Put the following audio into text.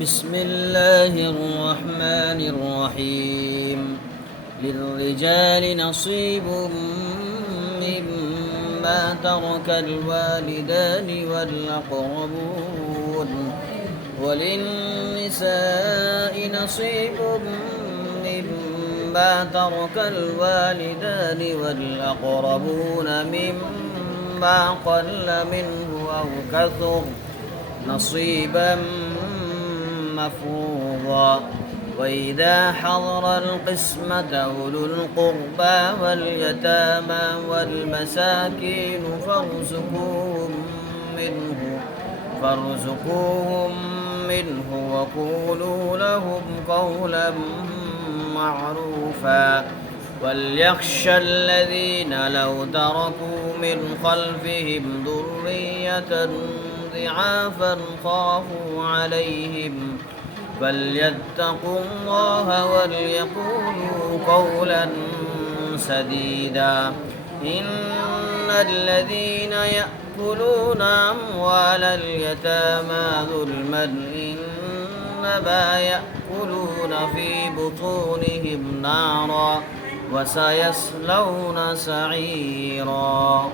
بسم الله الرحمن الرحيم للرجال نصيب مما ترك الوالدان والأقربون وللنساء نصيب مما ترك الوالدان والأقربون مما قل منه أو كثر نصيبا مفروضا. وإذا حضر القسمة أولو القربى واليتامى والمساكين فارزقوهم منه وقولوا لهم قولا معروفا. وليخشى الذين لو تركوا من خلفهم ذرية ضعافا خافوا عليهم فليتقوا الله وليقولوا قولا سديدا. إن الذين يأكلون أموال اليتامى ظلما إنما يأكلون في بطونهم نارا وسيصلون سعيرا.